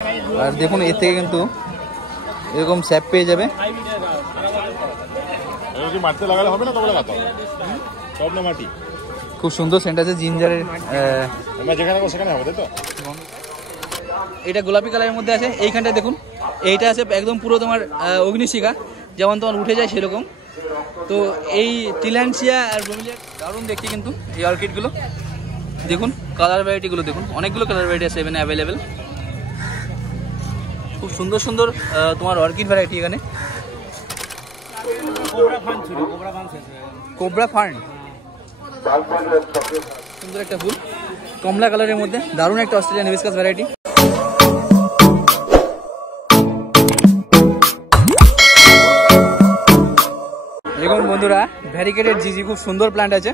আর দেখুন এর থেকে কিন্তু এরকম স্যাপ পেয়ে যাবে। খুব সুন্দর সেন্ট আছে জিঞ্জারের। এটা গোলাপি কালারের মধ্যে আছে। এইখানটায় দেখুন এইটা আছে একদম পুরো তোমার অগ্নিশিখা, যেমন তোমার উঠে যায় সেরকম। তো এই টিল্যান্সিয়া আর ব্রোমিলিয়া দারুণ দেখতে কিন্তু এই অর্কিডগুলো। দেখুন কালার ভ্যারাইটিগুলো দেখুন, অনেকগুলো কালার ভ্যারাইটি আছে এখানে অ্যাভেলেবেল। খুব সুন্দর সুন্দর তোমার অর্কিড ভ্যারাইটি এখানে। কোবরা ফার্ন সুন্দর একটা ফুল, কমলা কালারের মধ্যে দারুণ একটা অস্ট্রেলিয়ান হিবিস্কাস ভ্যারাইটি। দেখুন বন্ধুরা ভ্যারিকেটেড জিজি খুব সুন্দর প্ল্যান্ট আছে,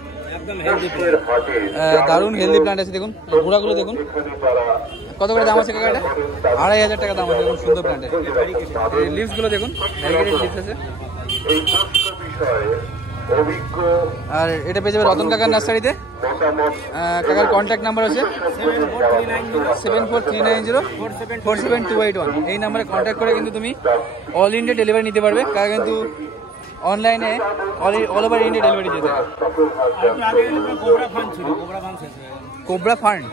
দারুণ হেলদি প্ল্যান্ট আছে। দেখুন গোড়াগুলো দেখুন কত করে দাম আছে কাকা, এটা 2500 টাকা দাম আছে। দেখুন সুন্দর প্ল্যান্টের লিভস গুলো দেখুন, ভ্যারিকেটেড লিভস আছে। আর এটা পেয়ে যাবে রতন কাকার নার্সারিতে। কাকার কন্ট্যাক্ট নাম্বার আছে 7439047281। এই নাম্বারে কন্ট্যাক্ট করে কিন্তু তুমি অল ইন্ডিয়া ডেলিভারি নিতে পারবে। কাকা কিন্তু অনলাইনে অল ওভার ইন্ডিয়া ডেলিভারি দিতে থাকে। কোবরা ফার্ন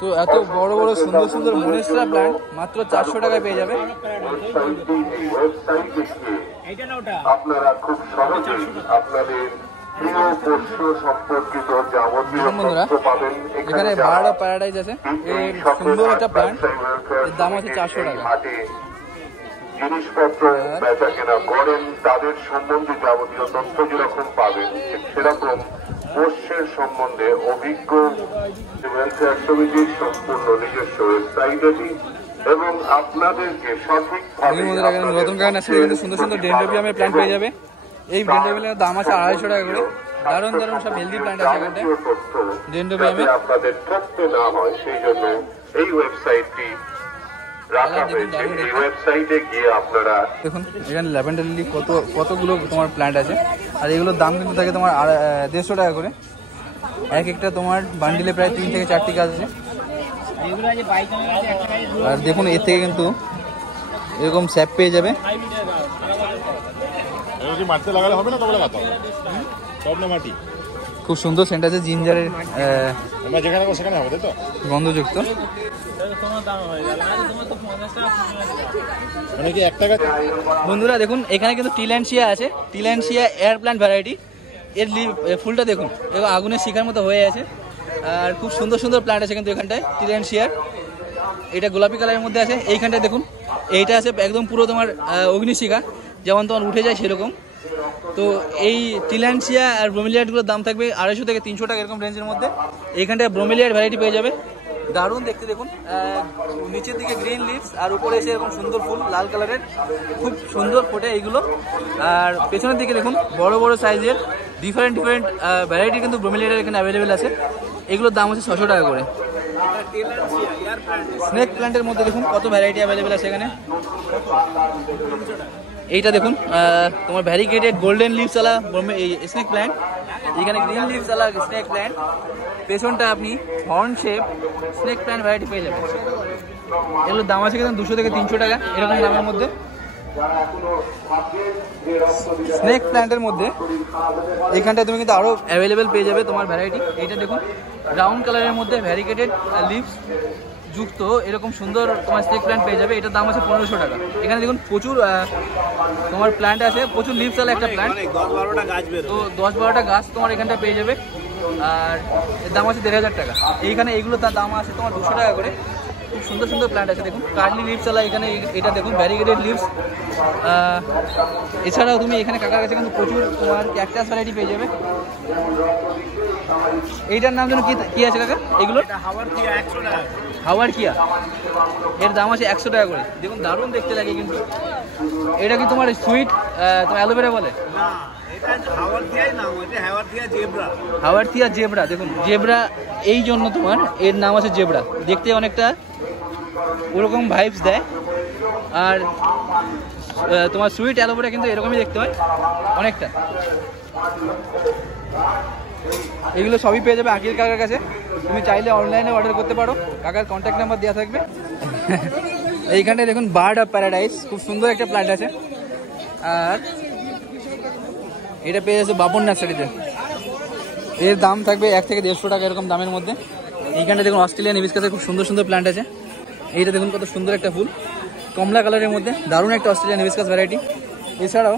তো এত বড় বড় সুন্দর সুন্দর মনেস্ট্রা প্ল্যান্ট মাত্র 400 টাকায় পেয়ে যাবে। আপনারা খুব সহজেই আপনাদের বন্ধুরা এখানে বার্ড অফ প্যারাডাইজ আছে, এর সুন্দর একটা প্ল্যান্ট, এর দাম আছে 400 টাকা। জিনিসপত্র বেচা কেনা করেন তাদের সম্বন্ধে যাবতীয় তথ্য যেরকম পাবেন সেরকম পোষ্যের সম্বন্ধে অভিজ্ঞ ওয়েলফেয়ার সমিতির সম্পূর্ণ নিজস্ব ওয়েবসাইট এটি এবং আপনাদেরকে সঠিকভাবে নতুন কারণ আছে কিন্তু সুন্দর সুন্দর ডেন্ড্রোবিয়ামের প্ল্যান্ট পেয়ে যাবে। এই ডেন্ড্রোবিয়ামের দাম আছে 250 টাকা করে। দারুণ দারুণ সব হেলদি প্ল্যান্ট আছে এখানটায় ডেন্ড্রোবিয়ামে। আপনাদের ঠকতে না হয় সেই জন্য এই ওয়েবসাইটটি দেখুন এখানে ল্যাভেন্ডার লিলি কতগুলো তোমার প্ল্যান্ট আছে। আর এগুলোর দাম কিন্তু থাকে তোমার 150 টাকা করে। এক একটা তোমার বান্ডিলে প্রায় 3 থেকে 4টি গাছ আছে। আর দেখুন এর থেকে কিন্তু এরকম স্যাপ পেয়ে যাবে। খুব সুন্দর সেন্ট আছে জিঞ্জারের গন্ধযুক্ত। বন্ধুরা দেখুন এখানে কিন্তু টিল্যান্সিয়া আছে, টিল্যান্সিয়া এয়ার প্ল্যান্ট ভ্যারাইটি। এর ফুলটা দেখুন এবং আগুনের শিখার মতো হয়ে আছে। আর খুব সুন্দর সুন্দর প্ল্যান্ট আছে কিন্তু এখানটায় টিল্যান্সিয়ার। এটা গোলাপি কালারের মধ্যে আছে। এইখানটায় দেখুন এইটা আছে একদম পুরো তোমার অগ্নিশিখা, যেমন তোমার উঠে যায় সেরকম। তো এই টিল্যান্সিয়া আর ব্রোমিলিয়াডগুলোর দাম থাকবে 250 থেকে 300 টাকা এরকম রেঞ্জের মধ্যে। এইখানটায় ব্রোমিলিয়াড ভ্যারাইটি পেয়ে যাবে, দারুণ দেখতে। দেখুন নিচের দিকে গ্রিন লিভস আর উপরে এসে এরকম সুন্দর ফুল লাল কালারের, খুব সুন্দর ফোটে এইগুলো। আর পেছনের দিকে দেখুন বড় বড় সাইজের ডিফারেন্ট ভ্যারাইটি কিন্তু ব্রোমিলিয়াডের এখানে অ্যাভেলেবেল আছে। এগুলোর দাম আছে 600 টাকা করে। স্নেক প্ল্যান্টের মধ্যে দেখুন কত ভ্যারাইটি অ্যাভেলেবেল আছে এখানে। এইটা দেখুন তোমার ভ্যারিকেটেড গোল্ডেন লিভস ওয়ালা স্নেক প্ল্যান্ট, এখানে গ্রিন লিভস ওয়ালা স্নেক প্ল্যান্ট। পেছনটা আপনি horn shape snake plant variety পেয়ে যাবেন। এগুলোর দাম আছে কিন্তু 200 থেকে 300 টাকা এরকম দামের মধ্যে। স্নেক প্ল্যান্টের মধ্যে এইখানটায় তুমি কিন্তু আরো অ্যাভেলেবেল পেয়ে যাবে তোমার ভ্যারাইটি। এইটা দেখুন ব্রাউন কালারের মধ্যে ভ্যারিকেটেড লিভস যুক্ত এরকম সুন্দর তোমার স্নেক প্ল্যান্ট পেয়ে যাবে। এটার দাম আছে 1500 টাকা। এখানে দেখুন প্রচুর তোমার প্ল্যান্ট আছে, প্রচুর লিভস ওয়ালা একটা প্ল্যান্ট। তো 10-12টা গাছ তোমার এখানটা পেয়ে যাবে। আর এর দাম আছে 1500 টাকা। এইখানে এইগুলো তার দাম আছে তোমার 200 টাকা করে। খুব সুন্দর সুন্দর প্ল্যান্ট আছে দেখুন, কার্লি লিভস ওয়ালা এখানে এটা দেখুন ভ্যারিকেটেড লিভস। এছাড়াও তুমি এখানে কাকার কাছে কিন্তু প্রচুর তোমার ক্যাকটাস ভ্যারাইটি পেয়ে যাবে। এইটার নাম যেন কি আছে কাকা? এগুলো হাওয়ার কিয়া, এর দাম আছে 100 টাকা করে। দেখুন দারুণ দেখতে লাগে কিন্তু। এটা কি তোমার সুইট তোমার অ্যালোভেরা বলে? হাওয়ার থিয়া জেব্রা। দেখুন জেব্রা এই জন্য তোমার এর নাম আছে জেব্রা, দেখতে অনেকটা ওরকম ভাইবস দেয়। আর তোমার সুইট অ্যালোভেরা কিন্তু এরকমই দেখতে হয় অনেকটা। এগুলো সবই পেয়ে যাবে আকিল কাকার কাছে। তুমি চাইলে অনলাইনে অর্ডার করতে পারো, কাকার কন্ট্যাক্ট নাম্বার দেওয়া থাকবে। এইখানটায় দেখুন বার্ড অফ প্যারাডাইস, খুব সুন্দর একটা প্ল্যান্ট আছে। আর এটা পেয়ে যাচ্ছে বাপন নার্সারিতে। এর দাম থাকবে 1 থেকে 150 টাকা এরকম দামের মধ্যে। এইখানটা দেখুন অস্ট্রেলিয়ান হিবিস্কাসের খুব সুন্দর সুন্দর প্ল্যান্ট আছে। এইটা দেখুন কত সুন্দর একটা ফুল, কমলা কালারের মধ্যে, দারুণ একটা অস্ট্রেলিয়ান হিবিস্কাস ভ্যারাইটি। এছাড়াও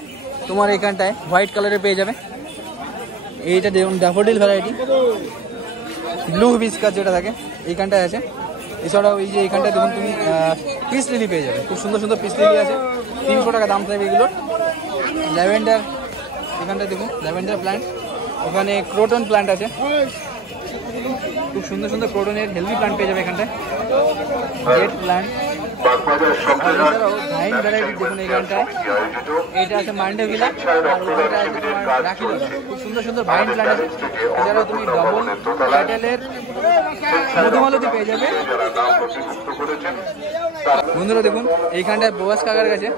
তোমার এইখানটায় হোয়াইট কালারে পেয়ে যাবে। এইটা দেখুন ড্যাফোডিল ভ্যারাইটি, ব্লু হিবিস্কাস যেটা থাকে এইখানটায় আছে। এছাড়াও এই যে এইখানটায় দেখুন তুমি পিস লিলি পেয়ে যাবে, খুব সুন্দর সুন্দর পিস লিলি আছে, 300 টাকা দাম থাকবে এগুলোর। ল্যাভেন্ডার, এখানটায় দেখুন ল্যাভেন্ডার প্ল্যান্ট, ওখানে ক্রোটন প্ল্যান্ট আছে, খুব সুন্দর সুন্দর ক্রোটনের হেলদি প্ল্যান্ট পেয়ে যাবে এখানটায়। জেড প্ল্যান্ট, এছাড়াও ভাইন ভ্যারাইটি দেখুন এইখানটায়, এইটা আছে মান্ডেভিলা, আর ওখানটা আছে তোমার রাখিলতা, খুব সুন্দর সুন্দর ভাইন প্ল্যান্ট আছে। এছাড়াও তুমি ডবল প্যাটেলের মধুমালতি পেয়ে যাবে। বন্ধুরা দেখুন এইখানটায় বোয়াস কাকার কাছে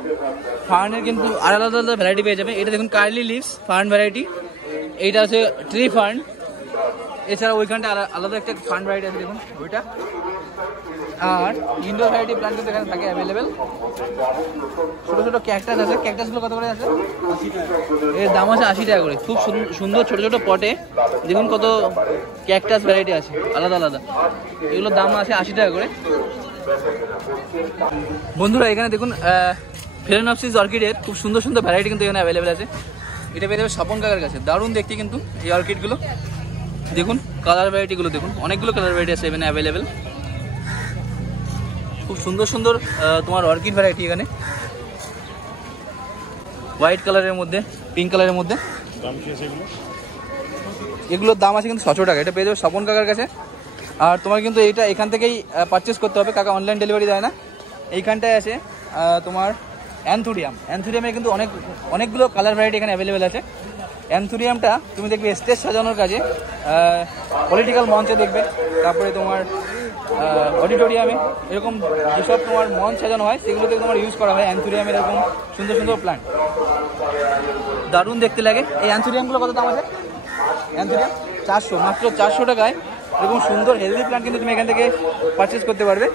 ফার্নের কিন্তু আলাদা আলাদা ভ্যারাইটি পেয়ে যাবে। এটা দেখুন কার্লি লিভস ফার্ন ভ্যারাইটি, এইটা আছে ট্রি ফার্ন। এছাড়া ওইখানটা আলাদা একটা ফার্ন ভ্যারাইটি আছে দেখুন ওইটা। আর ইনডোর ভ্যারাইটি প্ল্যান্ট কিন্তু এখানে থাকে অ্যাভেলেবেল। ছোটো ছোটো ক্যাকটাস আছে, ক্যাকটাসগুলো কত করে আছে? 80 টাকা। এর দাম আছে 80 টাকা করে। খুব সুন্দর ছোটো ছোটো পটে দেখুন কত ক্যাকটাস ভ্যারাইটি আছে আলাদা আলাদা, এগুলোর দাম আছে 80 টাকা করে। বন্ধুরা এখানে দেখুন ফেলেনপসিস অর্কিডের খুব সুন্দর সুন্দর ভ্যারাইটি কিন্তু এখানে অ্যাভেলেবেল আছে। এটা পেয়ে যাবে স্বপন কাকার কাছে, দারুণ দেখতে কিন্তু এই অর্কিডগুলো। দেখুন কালার ভ্যারাইটিগুলো দেখুন, অনেকগুলো কালার ভ্যারাইটি আছে এখানে অ্যাভেলেবেল। খুব সুন্দর সুন্দর তোমার অর্কিড ভ্যারাইটি এখানে, হোয়াইট কালারের মধ্যে, পিঙ্ক কালারের মধ্যে। এগুলোর দাম আছে কিন্তু 600 টাকা। এটা পেয়ে যাবে স্বপন কাকার কাছে। আর তোমার কিন্তু এইটা এখান থেকেই পারচেস করতে হবে, কাকা অনলাইন ডেলিভারি দেয় না। এইখানটায় আছে তোমার অ্যানথুরিয়াম, অ্যানথুরিয়ামের কিন্তু অনেকগুলো কালার ভ্যারাইটি এখানে অ্যাভেলেবেল আছে। অ্যানথুরিয়ামটা তুমি দেখবে স্টেজ সাজানোর কাজে, পলিটিক্যাল মঞ্চে দেখবে, তারপরে তোমার অডিটোরিয়ামে, এরকম যেসব তোমার মঞ্চ সাজানো হয় সেগুলোতে তোমার ইউজ করা হয় অ্যানথুরিয়ামের এরকম সুন্দর সুন্দর প্ল্যান্ট, দারুণ দেখতে লাগে। এই অ্যানথুরিয়ামগুলো কত দাম আছে? অ্যানথুরিয়াম 400, মাত্র 400 টাকায় এরকম সুন্দর হেলদি প্ল্যান্ট কিন্তু তুমি এখান থেকে পারচেস করতে পারবে।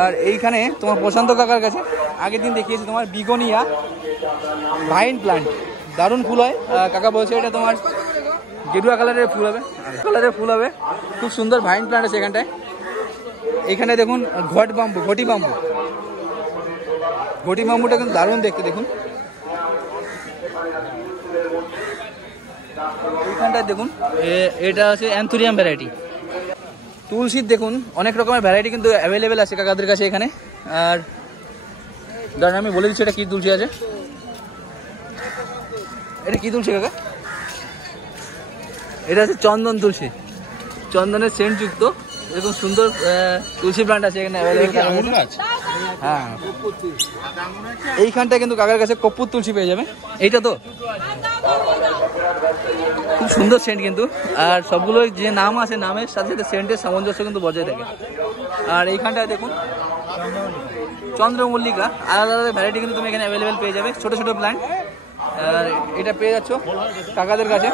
আর এইখানে তোমার প্রশান্ত কাকার কাছে আগের দিন দেখিয়েছি তোমার বিগোনিয়া ভাইন প্ল্যান্ট, দারুণ ফুল হয়। কাকা বলছে এটা তোমার গেরুয়া কালারের ফুল হবে, খুব সুন্দর ভাইন প্ল্যান্ট আছে এখানটায়। এখানে দেখুন ঘটি বাম্বুটা কিন্তু দারুণ দেখতে দেখুন। এইখানটায় দেখুন এটা আছে অ্যানথুরিয়াম ভ্যারাইটি। তুলসীর দেখুন অনেক রকমের ভ্যারাইটি কিন্তু অ্যাভেলেবেল আছে কাকাদের কাছে এখানে। আর ধরেন আমি বলে দিচ্ছি এটা কী তুলসী আছে। এটা কী তুলসী কাকা? এটা আছে চন্দন তুলসী, চন্দনের সেন্ট যুক্ত এরকম সুন্দর তুলসী প্ল্যান্ট আছে এখানে অ্যাভেলেবেল। হ্যাঁ, এইখানটায় কিন্তু কাকার কাছে কর্পূর তুলসী পেয়ে যাবে। এইটা তো খুব সুন্দর সেন্ট কিন্তু, আর সবগুলো যে নাম আছে নামের সাথে সাথে সেন্টের সামঞ্জস্য কিন্তু বজায় থাকে। আর এইখানটায় দেখুন চন্দ্রমল্লিকা, আলাদা আলাদা ভ্যারাইটি কিন্তু তুমি এখানে অ্যাভেলেবেল পেয়ে যাবে, ছোটো ছোটো প্ল্যান্ট। আর এটা পেয়ে যাচ্ছ কাকাদের কাছে।